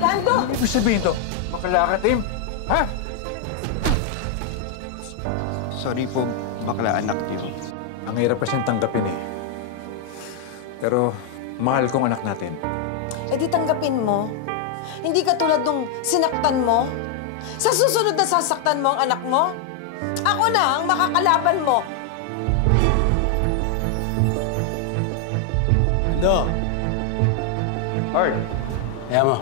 Lando! Ano ibig sabihin to? Bakla ka, Tim? Ha? Sorry po, bakla anak niyo. Ang hirap kasing tanggapin eh. Pero mahal kong anak natin. Eh di tanggapin mo. Hindi ka tulad nung sinaktan mo. Sa susunod na sasaktan mo ang anak mo, ako na ang makakalaban mo. Do. Art! Kaya mo.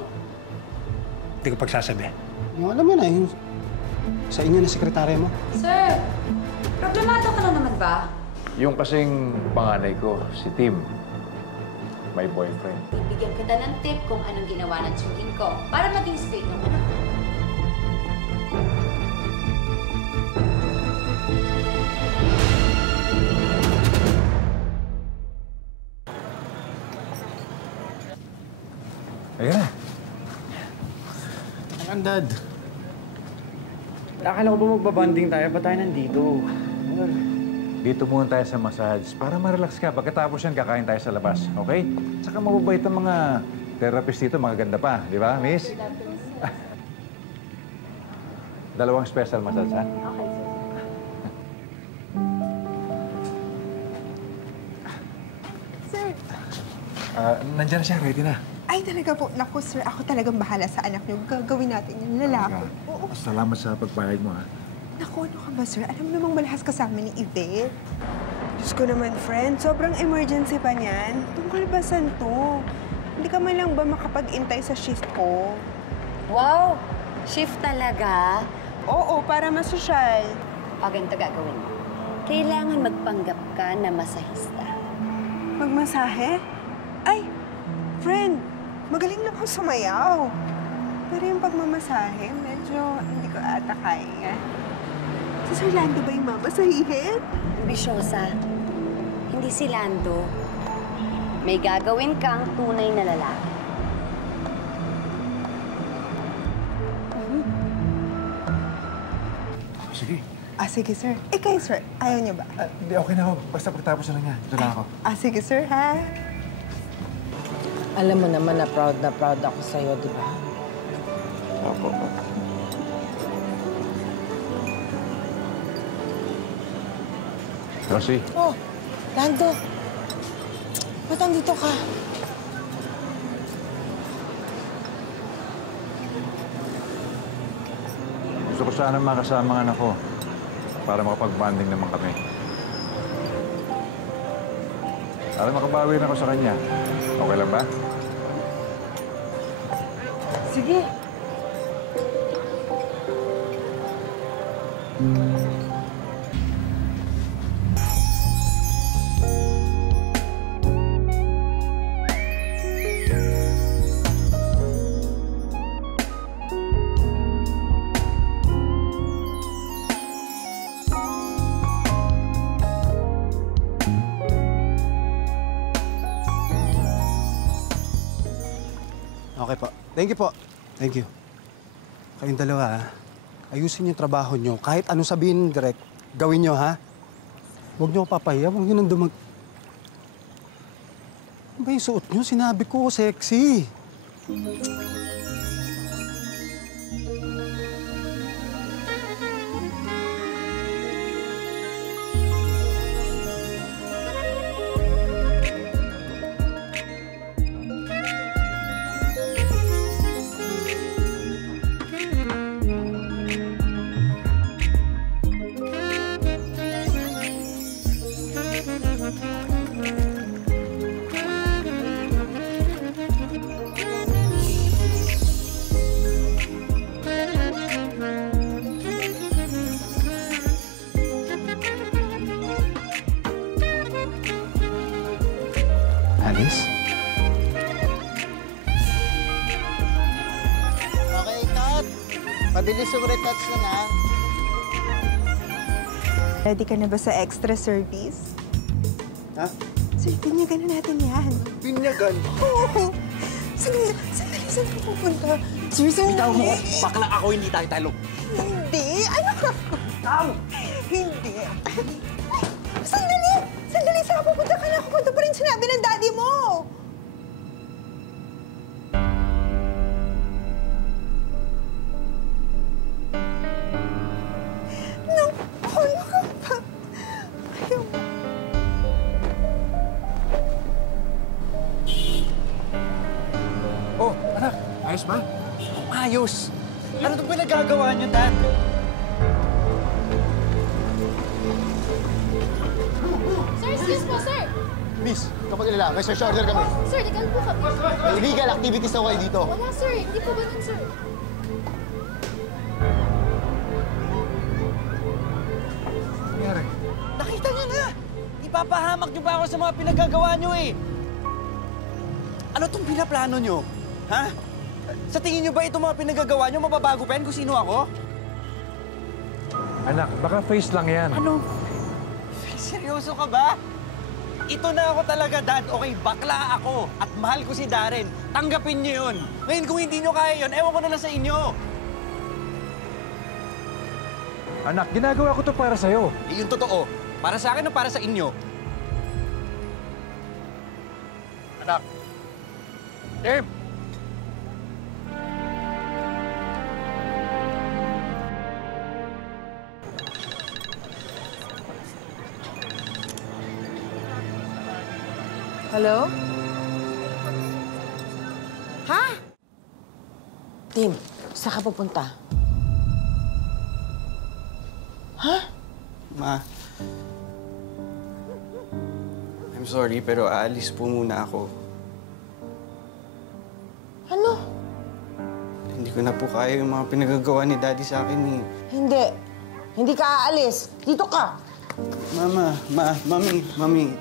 Hindi ko pagsasabi. Yung alam mo na, yung sa inyo na sekretarya mo. Sir, problemado ka na naman ba? Yung kasing panganay ko, si Tim. My boyfriend. Bibigyan kita ng tip kung anong ginawa ng tsugin ko para maging straight ng anak ko. Ayan na. Ang dad. Akala ko ba magbabanding tayo? Ba't tayo nandito? Dito muna tayo sa massage para ma-relax ka. Pagkatapos yan, kakain tayo sa labas. Okay? Tsaka mababait ang mga therapist dito. Mga ganda pa. Di ba, miss? Dalawang special massage, ha? Okay, sir. Sir, Nandiyan na siya. Ready na. ay talaga po. Naku, sir, ako talagang bahala sa anak niyo. Gagawin natin yung lalaki. Oo. Salamat sa pagpahayag mo, ha? Naku, ano ka ba, sir? Alam namang malahas ka sa amin ni Yvette. Diyos ko naman, friend. Sobrang emergency pa niyan. Tungkol ba saan to? Hindi ka man lang ba makapag-intay sa shift ko? Wow! Shift talaga? Oo, para masosyal. O, ganito gagawin mo. Kailangan magpanggap ka na masahista. Magmasahe? Ay, friend, magaling lang ako sumayaw. Pero yung pagmamasahe, medyo hindi ko ata kaya. Si Sir Lando ba yung mamasahihin? Ambisyosa. Hindi si Lando. May gagawin kang tunay na lalaki. Sige. Sige, sir. Kayo, sir, ayaw niyo ba? Hindi, okay na ako. Basta pagtapos na lang yan. Ito na ako. Sige, sir, ha? Alam mo naman na proud ako sa'yo, di ba? Opo. Rosie, Oh, Lando. Ba't andito ka? gusto ko sana makasama ang anak ko para makapag-bonding naman kami. Para makabawi na ako sa kanya. Okay lang ba? Sige. Okay po. Thank you po. Thank you. Kayong dalawa, ha? Ayusin yung trabaho nyo. Kahit anong sabihin direct, gawin nyo, ha? Huwag nyo papahiya. Huwag nyo nang Ano ba yung suot nyo? Sinabi ko, sexy. Alice? Okay, cut. Pabilis yung retouch na na. Ready ka na ba sa extra service? Ha? Sir, pinyagan na natin yan. Pinyagan? Oo. Sandali, saan ka pupunta? Sir, Bitaw mo, bakla ako, hindi tayo talo. Hindi! Ano ka? Hindi. Sandali! Sandali, saan ka pupunta ka na? Pupunta pa rin sinabi ng daddy mo. maayos. Ano itong pinagagawa niyo, Dad? Sir, excuse po, sir! Miss, kapag ilala, may search order kami. Sir, nagal po kami. May illegal activities na kayo dito. Wala, sir. Hindi po ganun, sir. Nangyari? Nakita niyo na! Ipapahamak niyo pa ako sa mga pinagagawa niyo eh! Ano tong pinaplano niyo? Ha? Sa tingin niyo ba itong mga pinagagawa niyo mababago pa yan kung sino ako? Anak, baka face lang yan. Ano? Seryoso ka ba? Ito na ako talaga, Dad. Okay, bakla ako. At mahal ko si Darren. Tanggapin niyo yun. Ngayon, kung hindi niyo kaya yun, ewan ko na lang sa inyo. Anak, ginagawa ko to para sa'yo. Eh, yung totoo. Para sa akin o para sa inyo? Anak. Tim! Hello? Ha? Tim, saan ka pupunta? Ha? Ma, I'm sorry, pero aalis po muna ako. Ano? Hindi ko na po kaya yung mga pinagagawa ni Daddy sa akin eh. Hindi. Hindi ka aalis. Dito ka. Mami.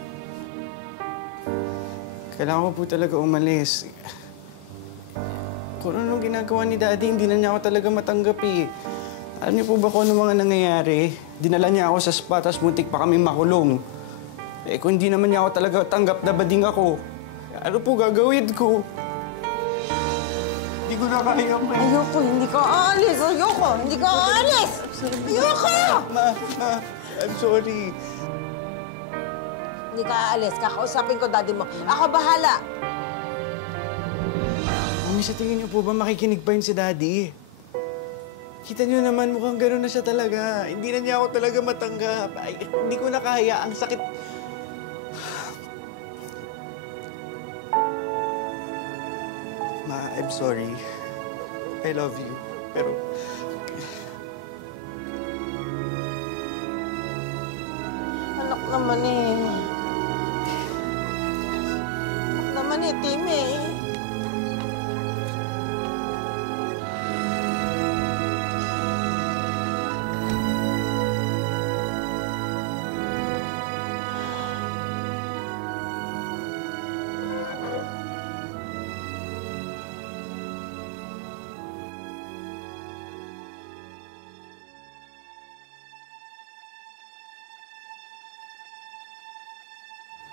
Kailangan ko po talaga umalis. Kung anong ginagawa ni Daddy, hindi na niya ako talaga matanggap eh. Alam niyo po ba kung ano mga nangyayari? Dinala niya ako sa spa, tapos muntik pa kami makulong. Eh kung hindi naman niya ako talaga tanggap na bading ako, ano po gagawin ko? Hindi ko na kaya, Ma. Ayoko, hindi ka aalis. Ayoko, hindi ka aalis. Ayoko! Ma, I'm sorry. Hindi ka aalis. Kakausapin ko daddy mo. Ako bahala. Mami, sa tingin niyo po ba makikinig pa yun si Daddy? Kita niyo naman, mukhang gano'n na siya talaga. Hindi na niya ako talaga matanggap. Ay, hindi ko na kaya. Ang sakit. Ma, I'm sorry. I love you. Pero... Anak naman eh. Anak naman eh, Tim eh.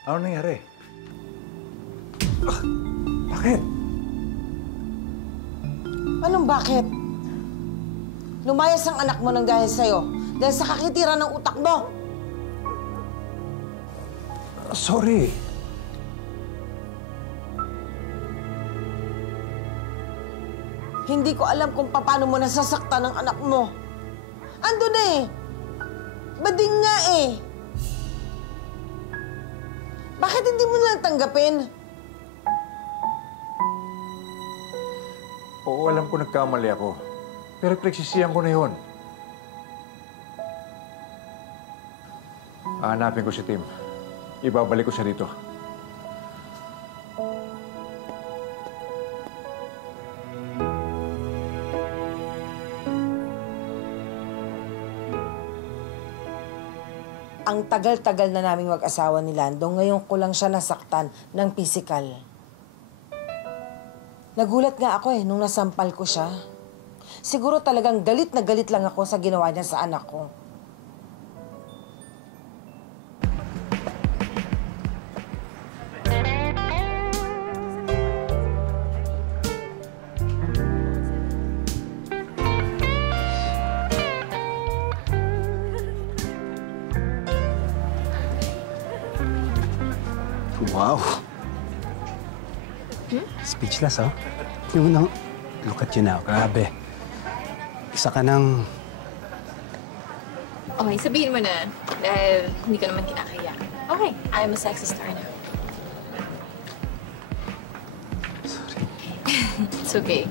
Ano nangyari? Bakit? Anong bakit? Lumayas ang anak mo ng dahil sa'yo. Dahil sa kakitira ng utak mo. Sorry. Hindi ko alam kung paano mo nasasaktan ng anak mo. Ando na eh. Bading nga eh. Bakit hindi mo lang tanggapin? Oo, alam ko nagkamali ako. Pero pinagsisihan ko na yun. Hahanapin ko si Tim. Ibabalik ko siya dito. Ang tagal-tagal na naming mag-asawa ni Lando, ngayon ko lang siya nasaktan ng pisikal. Nagulat nga ako nung nasampal ko siya. Siguro talagang galit na galit lang ako sa ginawa niya sa anak ko. Wow. Speechless, oh. Tingnan mo na. Look at you now. Grabe. Isa ka ng... Okay, sabihin mo na. Dahil hindi ko naman kinakaya. Okay, I'm a sexy star now. Sorry. It's okay.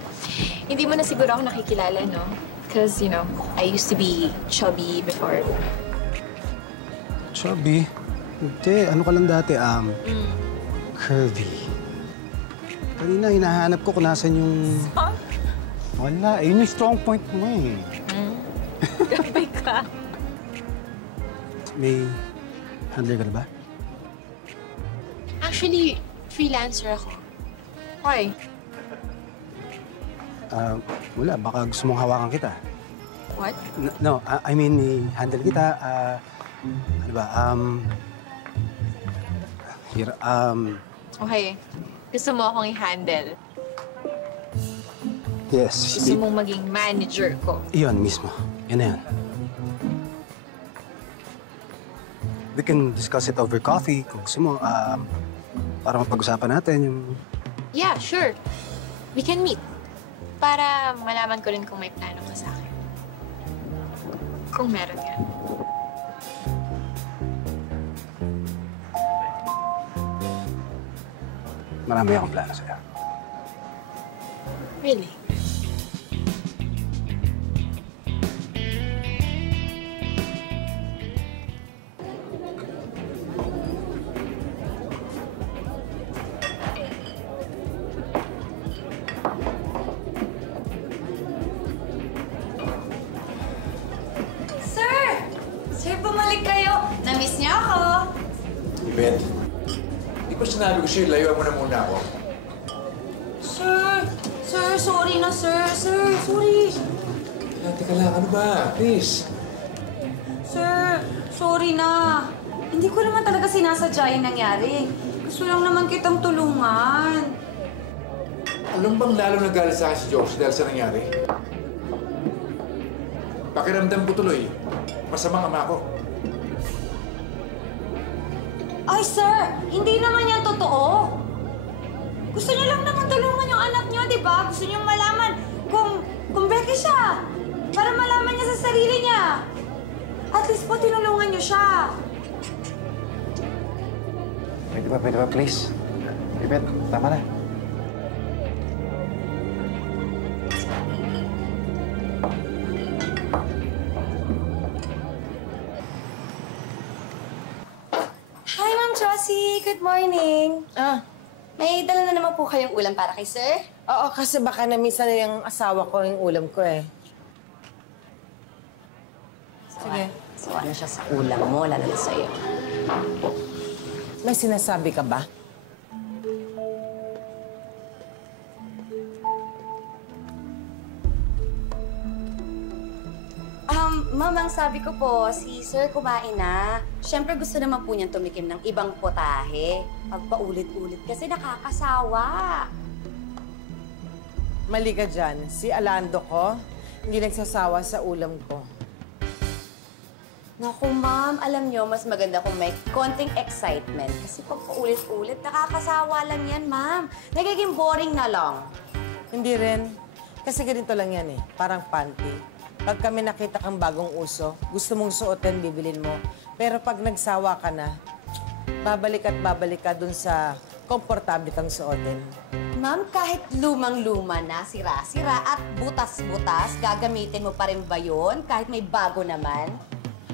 Hindi mo na siguro ako nakikilala, no? Because, you know, I used to be chubby before. Chubby? Hindi. Ano ka lang dati? Curvy. Kanina, hinahanap ko kung nasan yung... Wala. Yun yung strong point mo eh. Grabe ka. May handler ka na ba? Actually, freelancer ako. Why? Wala. Baka gusto mong hawakan kita. What? No, I mean, handle kita. Ano ba? Here, Okay. Gusto mo akong i-handle. yes. Gusto mong maging manager ko. Iyon mismo. Yan na yan. We can discuss it over coffee kung gusto mo. Para mapag-usapan natin yung... Yeah, sure. We can meet. Para malaman ko rin kung may plano ka sa akin. Kung meron yan. Marami akong plano sa'yo. Really? Sir! Sir, bumalik kayo. Namiss niyo ako. Beth, di ba sinabi ko sa'yo, layuan mo na muna ako? Sir! Sir, sorry na, sir. Sir, sorry. Teka lang, ano ba? Please. Sir, sorry na. Hindi ko naman talaga sinasadya yung nangyari. Gusto lang naman kitang tulungan. Alam bang lalo nagalit sa akin si Josh dahil sa nangyari? Pakiramdam ko tuloy, masamang ama ko. Ay, sir! Hindi naman yan totoo. Gusto niyo lang naman tulungan yung anak niyo, di ba? Gusto niyo malaman kung beke siya. Para malaman niya sa sarili niya. At least po, tinulungan niyo siya. Pwede ba, please? Beth, tama na. Hi, Ma'am Josie. Good morning. May dala na naman po kayong ulam para kay sir? Oo, kasi baka na-miss na yung asawa ko yung ulam ko eh. Sige. Sawa na siya sa ulam mo, lalo na sa'yo. May sinasabi ka ba? Ma'am, ang sabi ko po, si sir kumain na. Siyempre gusto naman po niyang tumikim ng ibang potahe. Pag paulit-ulit kasi nakakasawa. Mali ka dyan. Si Alando ko, hindi nagsasawa sa ulam ko. Naku, ma'am, alam niyo, mas maganda kung may konting excitement. Kasi pag paulit-ulit, nakakasawa lang yan, ma'am. Nagiging boring na lang. Hindi rin. Kasi ganito lang yan eh. Parang panty. Pag kami nakita kang bagong uso, gusto mong suotin, bibilin mo. Pero pag nagsawa ka na, babalik ka dun sa komportable kang suotin. Ma'am, kahit lumang-luma na, sira-sira at butas-butas, gagamitin mo pa rin ba yun? Kahit may bago naman?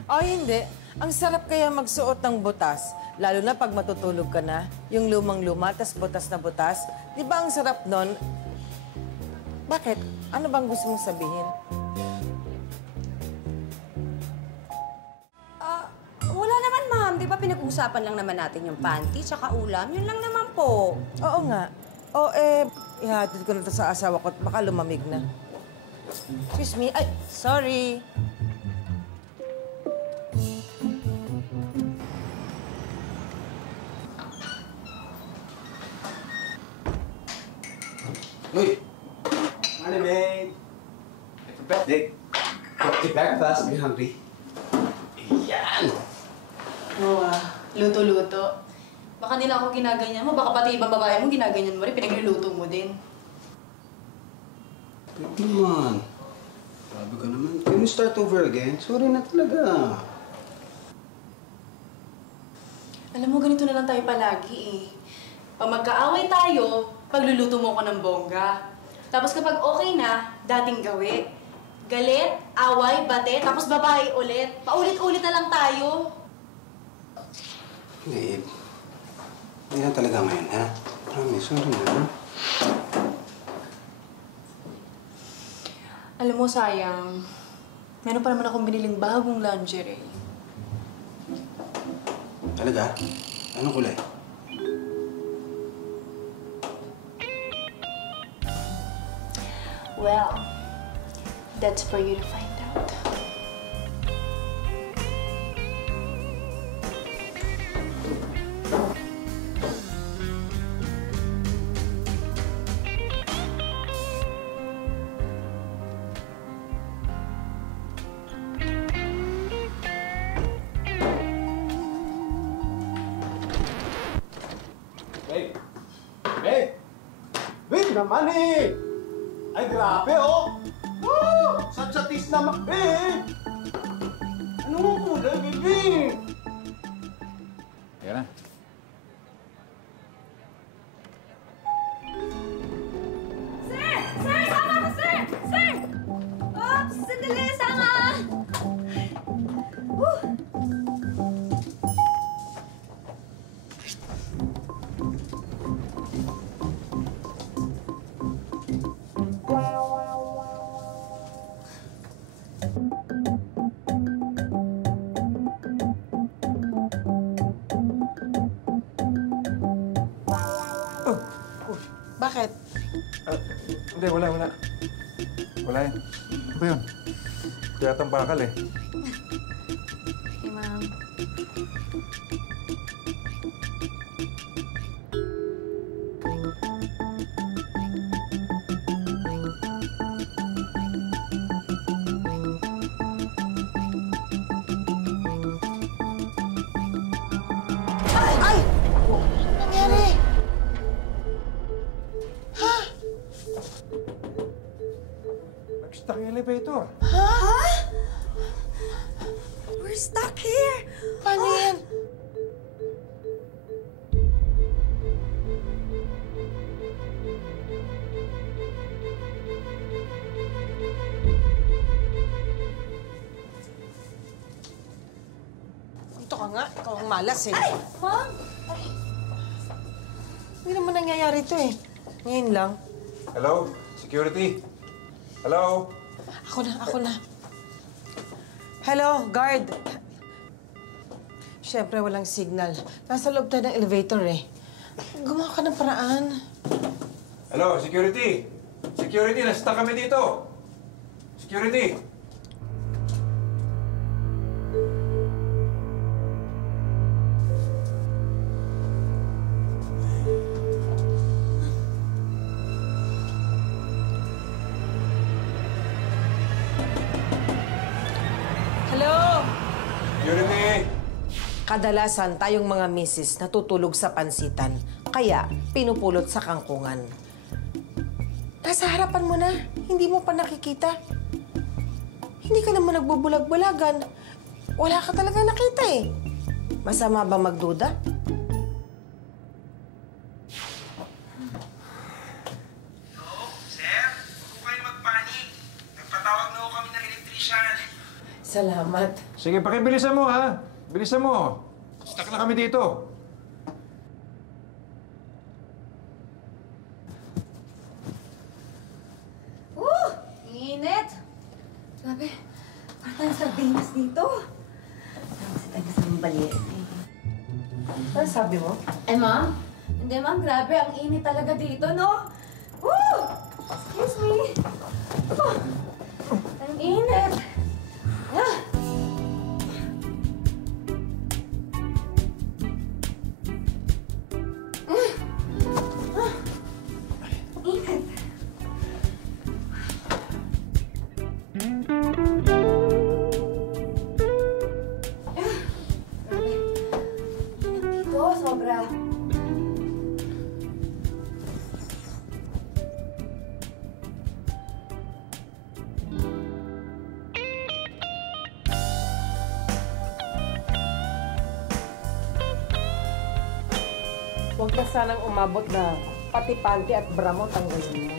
O hindi. Ang sarap kaya magsuot ng butas. Lalo na pag matutulog ka na, yung lumang-luma, tas butas na butas. Di ba ang sarap nun? Bakit? Ano bang gusto mong sabihin? Wala naman, ma'am. Di ba pinag-uusapan lang naman natin yung panty tsaka ulam? Yun lang naman po. Oo nga. Ihatid ko na to sa asawa ko at baka lumamig na. Excuse me. Ay, sorry. Uy! Morning, babe! Ito birthday. Coffee breakfast. Are you hungry? Ayan! Luto-luto. Baka nila ako ginaganyan mo, baka pati ibang babae mo ginaganyan mo rin, pinagluluto mo din. Babe naman. Grabe ka naman. Can we start over again? Sorry na talaga. Alam mo, ganito na lang tayo palagi eh. Pag magkaaway tayo, pagluluto mo ko ng bongga. Tapos kapag okay na, dating gawi. Galit, away, bate, tapos babae ulit. Paulit-ulit na lang tayo. Hindi. Hindi na talaga ngayon, ha? Promise, sorry na, ha? Alam mo, sayang. Meron pa naman akong biniling bagong lingerie. Talaga? Anong kulay? Well, that's for you to find out. Babe! Babe! Babe naman eh! Ay, grabe oh! Woo! Satsatis naman, babe! Anong kulay, babe? Yan na. Sir! Sir! Sama ko, sir! Sir! Oops! Sandali! Sama! Bakit? Hindi, wala. Wala yan. Ano ba yun? Kaya itong bakal eh. Hey, Ma'am. Nag-stuck yung elevator. We're stuck here! Paano yan? Dito ka nga. Ikaw ang malas eh. Ay! Ma'am! Hindi naman nangyayari ito eh. Ngayon lang. Hello? Security? Hello? Ako na. Hello, guard. Siyempre, walang signal. Nasa loob tayo ng elevator eh. Gumawa ka ng paraan. Hello, security? Security, na-stuck kami dito. Security? Hello? Security? Kadalasan tayong mga misis natutulog sa pansitan, kaya pinupulot sa kangkungan. Nasa harapan mo na, hindi mo pa nakikita. Hindi ka naman nagbubulag-bulagan. Wala ka talaga nakita eh. Masama ba magduda? Sir, huwag po kayo magpanik. Nagpatawag na ho kami ng electrician. Salamat. Sige, pakibilisan mo ha. Bilisan mo. Stuck na kami dito. Init! Grabe, parang sardinas dito. Kasi tayo sa baliit. Ano sabi mo? Eh, ma'am? Hindi, ma'am. Grabe, ang init talaga dito, no? Woo! Excuse me. Ang init. Ah! Init. Dito, sobra. Huwag ka sanang umabot na pati panty at bra mo tanggalin mo.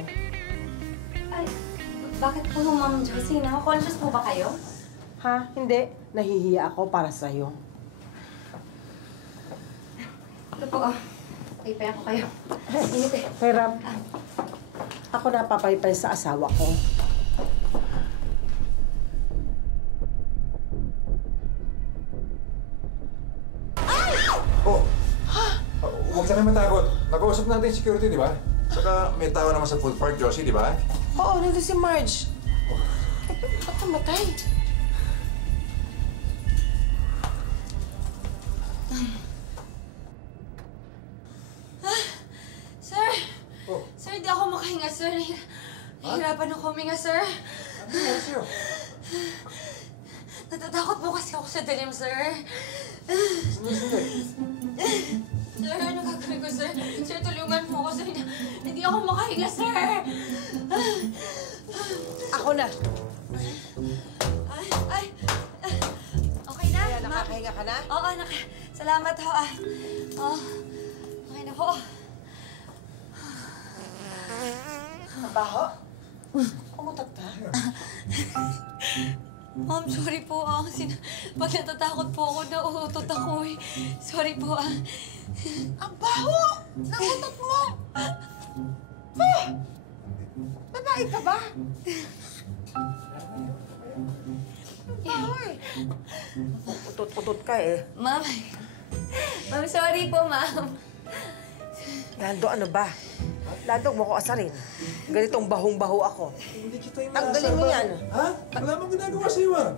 Bakit po, Ma'am Josie? Nakakonsyos po ba kayo? Ha? Hindi. Nahihiya ako para sa'yo. Ito po, paypay ako kayo. Init eh. Pero, ako napapaypay sa asawa ko. Oh! Huwag ka na matakot. Nakausap natin yung security, di ba? Saka may tao naman sa food park, Josie, di ba? Oo, nandun si Marge. Ba't namatay? Sir! Oh. Sir, di ako makahinga, sir. Nahihirapan ako huminga, sir. Ano nangyari sa'yo? Natatakot po kasi ako sa dilim, sir. Sandali. Sir, ano gagawin ko, sir? Sir, tulungan mo ako, sir. Hindi ako makahinga, sir. Ako na. Ay. Okay na? Kaya nakakahinga ka na? Oo, salamat ho. Okay na ho. Mabaho? Kumutot ka? Ma'am, sorry po. Pag natatakot po ako, nauutot ako eh. Sorry po. Ang baho! Nakutot mo! Babae ka ba? Ang baho eh. Utot-utot ka eh. Ma'am, sorry po, ma'am. Lando, ano ba? Lando, mo ko asarin. Ganitong bahong-baho ako. Hindi kita yung Tanggalin mo yan. Ha? Wala mong ginagawa sa'yo, ah.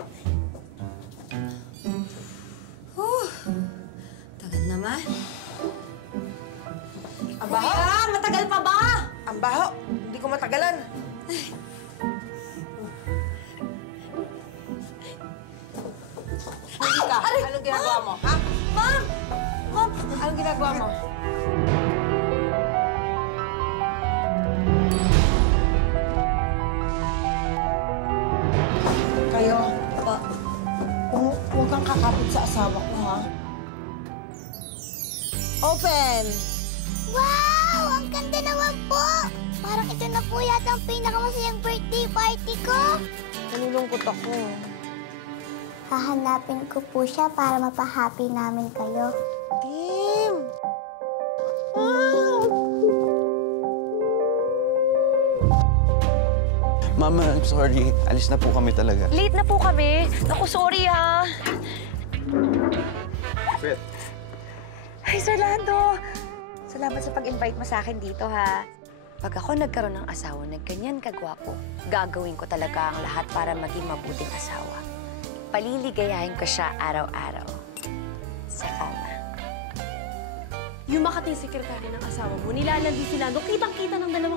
Tagal naman. Ang baho? Kuya, matagal pa ba? Ang baho. Hindi ko matagalan. Hindi ka. Anong ginagawa mo, ha? Ma'am! Ma'am! Anong ginagawa mo? Kayo, huwag kang kakapit sa asawa ko, ha? Open! Wow! Ang ganda naman po! Parang ito na po yata ang pinakamasayang birthday party ko. Nalulungkot ako. Hahanapin ko po siya para mapahappy namin kayo. Tim! Mama, I'm sorry. Alis na po kami talaga. Late na po kami. Naku, sorry ha. Sweet. Ay, Sir Lando. Salamat sa pag-invite mo sa akin dito, ha. Pag ako nagkaroon ng asawa na ganyan kagwapo, gagawin ko talaga ang lahat para maging mabuting asawa. Paliligayahin ko siya araw-araw. Sa kama. Yung makating sekretary ng asawa mo, nilalandi sila. Kitang-kita ng dalawa